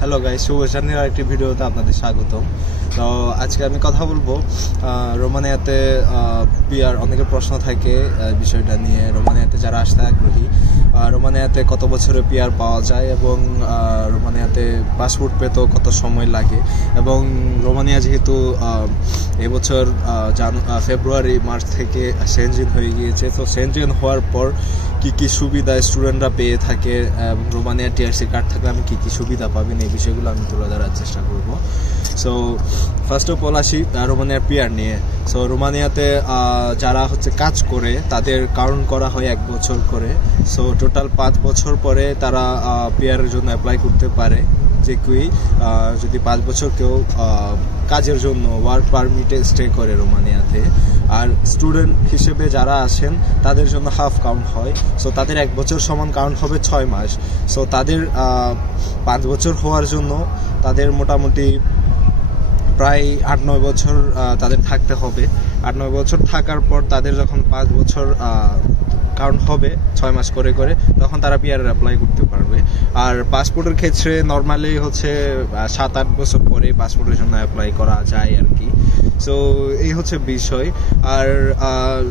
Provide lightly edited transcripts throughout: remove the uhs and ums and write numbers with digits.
Hello guys, শুভ জার্নির আরেকটি ভিডিওতে আপনাদের স্বাগতম। তো আজকে আমি কথা বলবো রোমানিয়াতে পিআর। অনেকের প্রশ্ন থাকে বিষয়টা নিয়ে, রোমানিয়াতে যারা আসতে আগ্রহী, রোমানিয়াতে কত বছরে পিআর পাওয়া যায় এবং রোমানিয়াতে পাসপোর্ট পেতেও কত সময় লাগে, এবং রোমানিয়া যেহেতু এবছর ফেব্রুয়ারি মার্চ থেকে সেনজেন হয়ে গিয়েছে, তো সেনজেন হওয়ার পর কি কি সুবিধা স্টুডেন্টরা পেয়ে থাকে এবং রোমানিয়া টিআরসি কার্ড থাকলে আমি কি কি সুবিধা পাবেন, এই বিষয়গুলো আমি তুলে ধরার চেষ্টা করব। সো ফার্স্ট অফ অল আসি রোমানিয়ার পিআর নিয়ে। সো রোমানিয়াতে যারা কাজ করে তাদের কাউন্ট করা হয় 1 বছর করে। সো টোটাল 5 বছর পরে তারা পিআরের জন্য অ্যাপ্লাই করতে পারে। যে কেউ যদি 5 বছর কেউ কাজের জন্য ওয়ার্ক পারমিটে স্টে করে রোমানিয়াতে, আর স্টুডেন্ট হিসেবে যারা আসেন তাদের জন্য হাফ কাউন্ট হয়। সো তাদের 1 বছর সমান কাউন্ট হবে 6 মাস। সো তাদের 5 বছর হওয়ার জন্য তাদের মোটামুটি প্রায় 8-9 বছর তাদের থাকতে হবে। 8-9 বছর থাকার পর তাদের যখন 5 বছর কাউন্ট হবে 6 মাস করে করে, তখন তারা পিআর অ্যাপ্লাই করতে পারবে। আর পাসপোর্টের ক্ষেত্রে নর্মালি 7-8 বছর পরে পাসপোর্টের জন্য অ্যাপ্লাই করা যায় আর কি। সো এই বিষয়। আর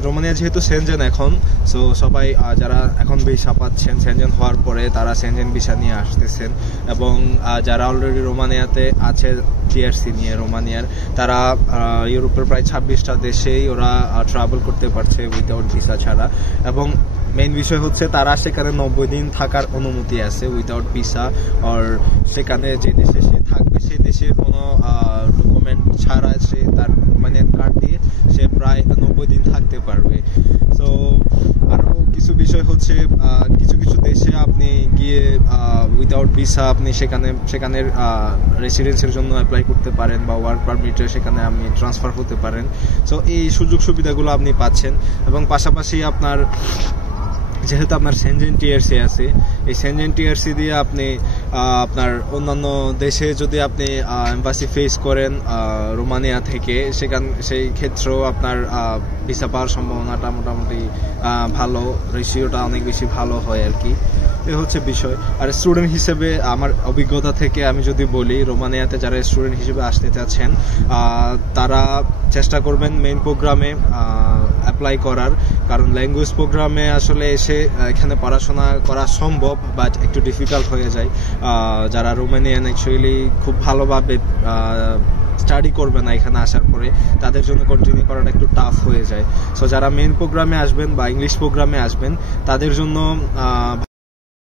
রোমানিয়া যেহেতু সেনজেন এখন, সো সবাই যারা এখন ভিসা পাচ্ছেন সেনজেন হওয়ার পরে তারা সেনজেন ভিসা নিয়ে আসতেছেন, এবং যারা অলরেডি রোমানিয়াতে আছে টিআরসি নিয়ে রোমানিয়ার, তারা ইউরোপের প্রায় 26টা দেশেই ওরা ট্রাভেল করতে পারছে উইদাউট ভিসা ছাড়া। এবং মেইন বিষয় তারা সেখানে 90 দিন থাকার অনুমতি আছে উইদাউট ভিসা। আর সেখানে যে দেশে সে থাকবে সেই দেশের কোনো ডকুমেন্ট ছাড়া সে তার রোমানিয়ান কার্ড দিয়ে সে প্রায় 90 দিন থাকতে পারবে। সো আরও কিছু বিষয় কিছু কিছু দেশে আপনি গিয়ে উইদাউট ভিসা আপনি সেখানের রেসিডেন্সের জন্য অ্যাপ্লাই করতে পারেন, বা ওয়ার্ক পারমিটে সেখানে আপনি ট্রান্সফার হতে পারেন। সো এই সুযোগ সুবিধাগুলো আপনি পাচ্ছেন। এবং পাশাপাশি যেহেতু আপনার সেনজেন টিআরসি আছে, এই সেনজেন টিআরসি দিয়ে আপনি আপনার অন্যান্য দেশে যদি আপনি এম্বাসি ফেস করেন রোমানিয়া থেকে, সেই ক্ষেত্রেও আপনার ভিসা পাওয়ার সম্ভাবনাটা মোটামুটি ভালো, রেশিওটা অনেক বেশি ভালো হয় আর কি। এই বিষয়। আর স্টুডেন্ট হিসেবে আমার অভিজ্ঞতা থেকে আমি যদি বলি, রোমানিয়াতে যারা স্টুডেন্ট হিসেবে আসতে চাচ্ছেন তারা চেষ্টা করবেন মেইন প্রোগ্রামে অ্যাপ্লাই করার, কারণ ল্যাঙ্গুয়েজ প্রোগ্রামে আসলে এসে এখানে পড়াশোনা করা সম্ভব, বাট একটু ডিফিকাল্ট হয়ে যায়। যারা রোমানিয়ান অ্যাকচুয়ালি খুব ভালোভাবে স্টাডি করবে না এখানে আসার পরে, তাদের জন্য কন্টিনিউ করাটা একটু টাফ হয়ে যায়। সো যারা মেইন প্রোগ্রামে আসবেন বা ইংলিশ প্রোগ্রামে আসবেন তাদের জন্য